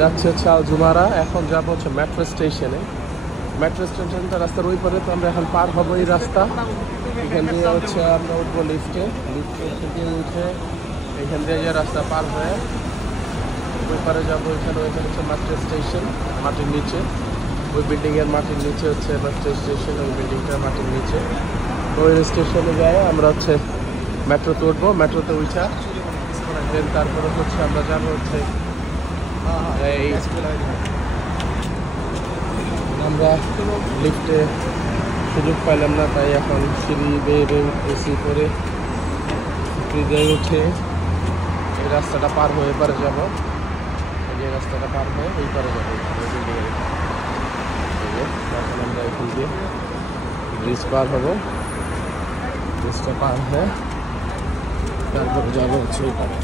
যাচ্ছে হচ্ছে আল জুমারা। এখন যাবো হচ্ছে মেট্রো স্টেশনে। মেট্রো স্টেশনটা রাস্তার ওই পারে, তো আমরা এখন পার হবো এই রাস্তা। এখান দিয়ে হচ্ছে আমরা উঠবো লিফটে থেকে উঠে এখান দিয়ে যে রাস্তা পার হয়ে ওই পারে যাবো। ওইখানে হচ্ছে মেট্রো স্টেশন, মাটির নিচে। ওই বিল্ডিংয়ের মাটির নিচে হচ্ছে মেট্রো স্টেশন, ওই বিল্ডিংটার মাটির নিচে। তো ওই স্টেশনে যাই আমরা হচ্ছে মেট্রোতে উঠবো। মেট্রোতে উঠা দেন তারপরে হচ্ছে আমরা যাবো হচ্ছে এই আমরা লিফটে সুযোগ পাইলাম না, তাই এখন সিঁড়ি বেয়ে এসি করে সিঁড়িতে উঠে এই রাস্তাটা পার হয়ে পারে যাব। এই রাস্তাটা পার হয়ে এই পারে যাবো বিল্ডিংয়ের। এখন আমরা এখান দিয়ে ব্রিজ পার হবো। ব্রিজটা পার হয়ে তারপরে যাবো হচ্ছে ওই পারে।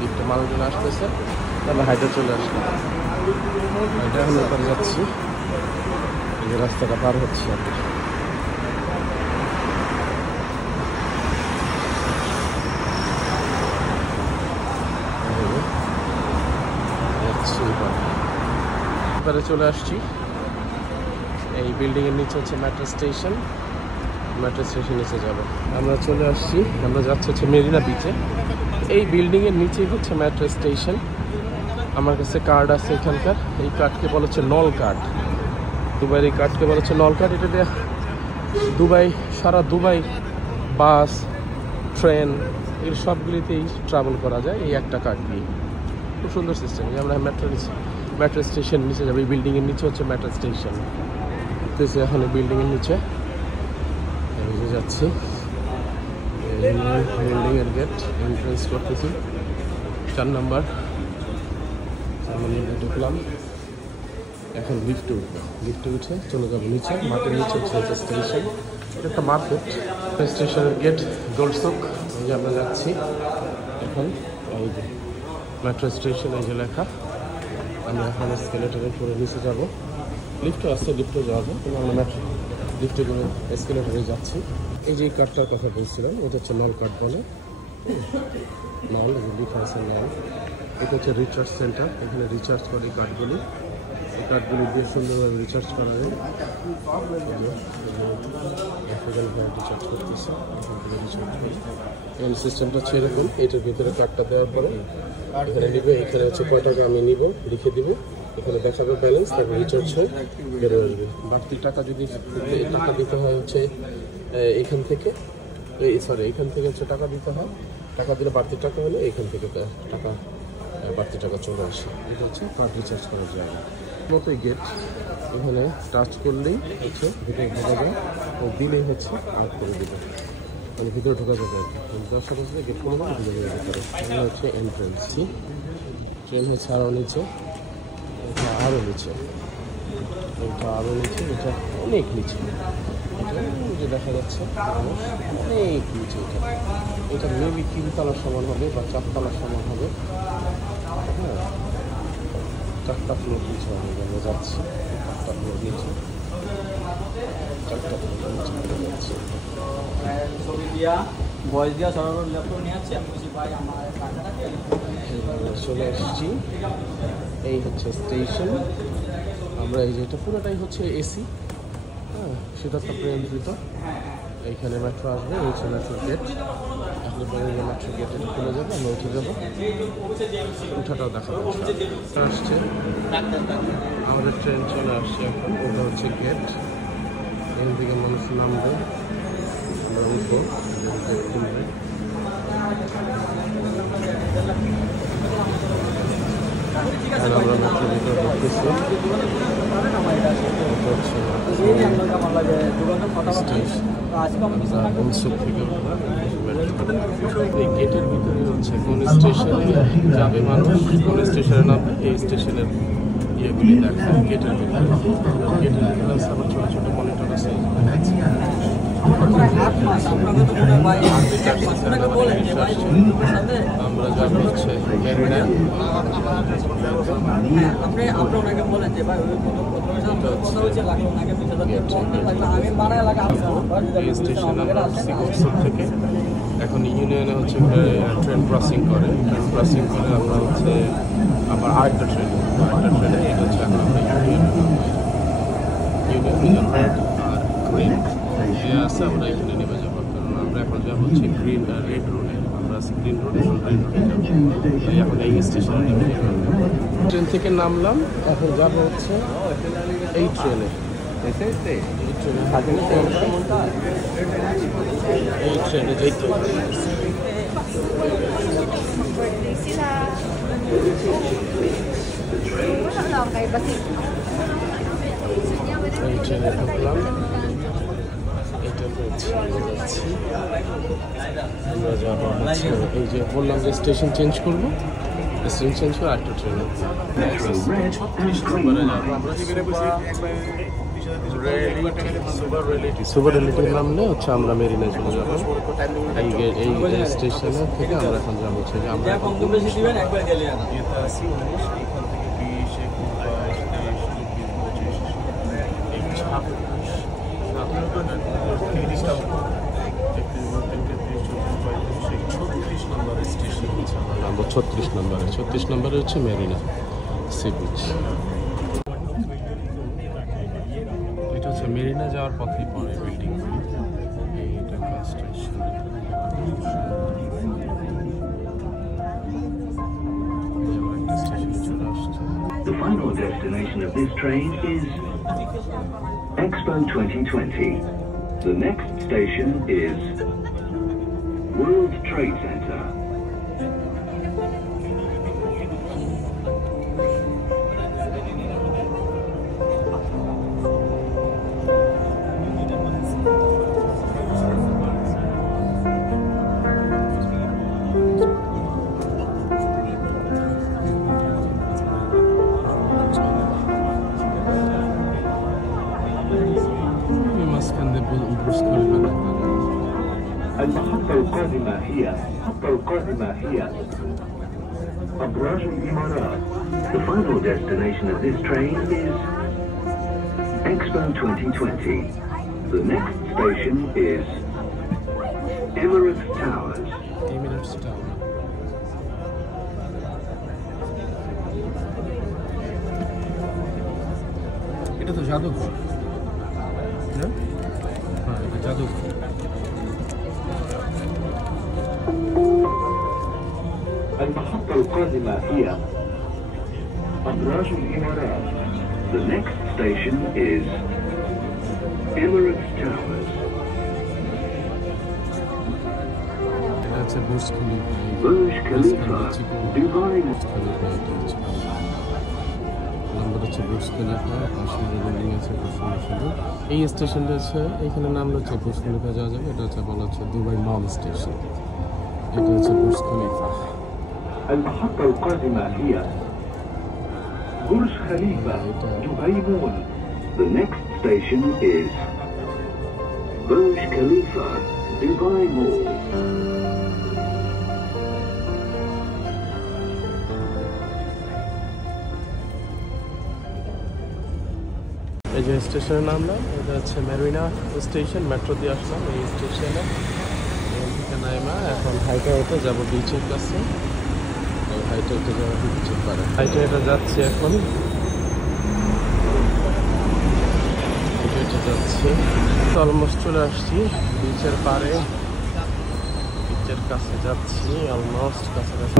লিফটে মানুষজন আসতেছে, তাহলে হাইটে চলে আসবে। এটা এখন ওখানে যাচ্ছি, এই যে রাস্তাটা পার হচ্ছে আর কি। এবারে চলে আসছি এই বিল্ডিংয়ের নিচে হচ্ছে মেট্রো স্টেশন। মেট্রো স্টেশন নিচে যাব আমরা। চলে আসছি, আমরা যাচ্ছি হচ্ছে মেরিনা বিচে। এই বিল্ডিংয়ের নিচেই হচ্ছে মেট্রো স্টেশন। আমার কাছে কার্ড আছে এখানকার। এই কার্ডকে বলা হচ্ছে নল কার্ড। দুবাইয়ের এই কার্ডকে বলা হচ্ছে নল কার্ড। এটা দিয়ে দুবাই, সারা দুবাই বাস, ট্রেন এর সবগুলিতেই ট্রাভেল করা যায় এই একটা কার্ড দিয়ে। খুব সুন্দর সিস্টেম। আমরা মেট্রো স্টেশন নিচে যাবো। এই বিল্ডিংয়ের নিচে হচ্ছে মেট্রো স্টেশন। এখন এই বিল্ডিংয়ের নিচে যাচ্ছি। বিল্ডিংয়ের গেট এন্ট্রেন্স করতেছি। 4 নম্বর ঢুকলাম। এখন লিফটে উঠবো। লিফটে উঠে চলে যাবো নিচে। মাটির নিচে হচ্ছে স্টেশন। এটা একটা মার্কেট। স্টেশনের গেট গোলসুক। এই যে আমরা যাচ্ছি এখন। এই যে মেট্রো স্টেশন, এই যে লেখা। আমরা এখন এসকেলেটরে করে নিচে যাব। লিফটও আছে, লিফটে যাওয়া যায়, কিন্তু আমরা মেট্রো লিফটে করে এসকেলেটরে যাচ্ছি। এই যে কার্ডটার কথা বলছিলাম, এটা হচ্ছে নল কার্ড বলে। নল লিখা আছে নল। এটা হচ্ছে রিচার্জ সেন্টার। এখানে রিচার্জ করে এই কার্ডগুলি। এই কার্ডগুলি দিয়ে সুন্দরভাবে রিচার্জ করা যায়। রিচার্জ করতেছে, এই সিস্টেমটা হচ্ছে এরকম। এটার ভিতরে কার্ডটা দেওয়ার পরে এখানে নিবে। এখানে হচ্ছে কয় টাকা আমি নিব লিখে দিব। এখানে দেখাবে ব্যালেন্স, তারপর রিচার্জ হয়ে বেরো আসবে। বাড়তি টাকা যদি টাকা দিতে হয় হচ্ছে এখান থেকে, এখান থেকে হচ্ছে টাকা দিতে হয়। টাকা দিলে বাড়তি টাকা হলে এখান থেকে টাকা বাড়তি টাকা চলে আসে। এটা হচ্ছে কার্ড রিচার্জ করার জায়গা মতোই গেট। এখানে টাচ করলেই হচ্ছে ভিতরে ঢোকা যায়, ও দিলেই হচ্ছে আট করে দেবে, মানে ভিতরে ঢোকা যাবে আর কি। 10 টাকা গেট করে ঢুকে যাবে ভিতরে। এটা হচ্ছে এন্ট্রেন্স। ট্রেন হচ্ছে আরও নিচে, এটা আরও নিচে, এটা আরও নিচে, এটা অনেক নিচে। এটা যে দেখা যাচ্ছে অনেক নিচে। এটা মেবি 3 তলার সমান হবে বা 4 তলার সমান হবে। হ্যাঁ, 4টা ফ্লোর নিচে আমরা যাচ্ছি। 4টা ফ্লোর নিচে, 4টা ফ্লোর নিচে যাচ্ছি। চলে আসছি, এই হচ্ছে স্টেশন। আমরা এই যে এটা পুরোটাই হচ্ছে এসি। হ্যাঁ, সেটা তো নিয়ন্ত্রিত। এইখানে মেট্রো আসবে, এই হচ্ছে মেট্রো গেট। আসলে পরে মেট্রো গেট এটা খুলে যাবে, আমরা উঠে যাবো। উঠাটাও দেখাবো। আসছে আমাদের ট্রেন, চলে আসছে এখন। ওটা হচ্ছে গেট। এখান থেকে মানুষ নামবে, আমরা উঠবো। গেট খুলবে। আমরা মেট্রো ভিতরে ঢুকতেছি। এই গেটের ভিতরে হচ্ছে কোন স্টেশনে যাবে মানুষ, কোন স্টেশনে নামবে, এই স্টেশনের ইয়েগুলি দেখায় গেটের ভিতরে। গেটের ভিতরে আছে আবার ছোটো ছোটো মনিটর আছে। আমরা যাবো হচ্ছে মেরিনা। থেকে এখন ইউনিয়নে হচ্ছে ট্রেন ক্রসিং করে, ট্রেন ক্রসিং করে আমরা হচ্ছে আবার আরেকটা ট্রেনে এটা হচ্ছে এখন আমরা ইউনিয়ন রেড আর গ্রিন আছে, আমরা এখানে নেমে যাবো। কারণ আমরা এখন যাবো হচ্ছে রেড রোডে, আমরা আছি গ্রিন রোডে, এখন রেড রোডে যাবো। এখন এই স্টেশনে নেমে যাবো, ট্রেন থেকে নামলাম, এখন যাবো হচ্ছে এই ট্রেনে। এই ট্রেনে যেতে এই ট্রেনে ঢুকলাম, এটা যাচ্ছি আমরা যাবো হচ্ছে এই যে বললাম যে স্টেশন চেঞ্জ করবো, স্টেশন চেঞ্জ করে আরেকটা ট্রেনে 36 নম্বরে যাবো আমরা। সুপার রিলেটিভ নামলে হচ্ছে আমরা মেরিনা চলে যাবো। এই স্টেশনের থেকে আমরা এখন যাবো হচ্ছে যে আমরা নামবো 36 নম্বরে হচ্ছে মেরিনা সি বিচ। এটা হচ্ছে মেরিনা যাওয়ার পথেই পড়ে বিল্ডিং। এইটা bus station. The final destination of this train is Expo 2020. The next station is World Trade Center. المحطة القادمة هي أبراج الإمارات. The final destination of this train is Expo 2020. The next station is Emirates Towers. Emirates Tower. এটা তো জাদুঘর, হ্যাঁ এটা জাদুঘর। المحطة القادمة هي أبراج الإمارات. The next station is Emirates Towers. That's a Burj Khalifa. Burj Khalifa, Dubai. Number হচ্ছে Burj Khalifa, পাশে building আছে খুব সুন্দর সুন্দর। এই স্টেশনটা হচ্ছে এখানে নামলে হচ্ছে বুর্জ খলিফা যাওয়া যাবে। এটা হচ্ছে বলা হচ্ছে দুবাই মল স্টেশন। এটা হচ্ছে Burj Khalifa. المحطة القادمة هي برج خليفة دبي مول. The next station is Burj Khalifa Dubai Mall. এই যে স্টেশনের নামলাম, এটা হচ্ছে মেরিনা স্টেশন, মেট্রো দিয়ে আসলাম এই স্টেশনে। এখান থেকে নাইমা এখন হাইটে হেঁটে যাবো বিচের কাছে। হাইটে হেঁটে যাবো বিচের পারে, হাইটে হেঁটে যাচ্ছি এখন, হেঁটে যাচ্ছি। অলমোস্ট চলে আসছি বিচের পারে, বিচের কাছে যাচ্ছি অলমোস্ট কাছাকাছি।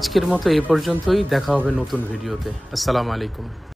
আজকের মতো এই পর্যন্তই, দেখা হবে নতুন ভিডিওতে। আসসালামু আলাইকুম।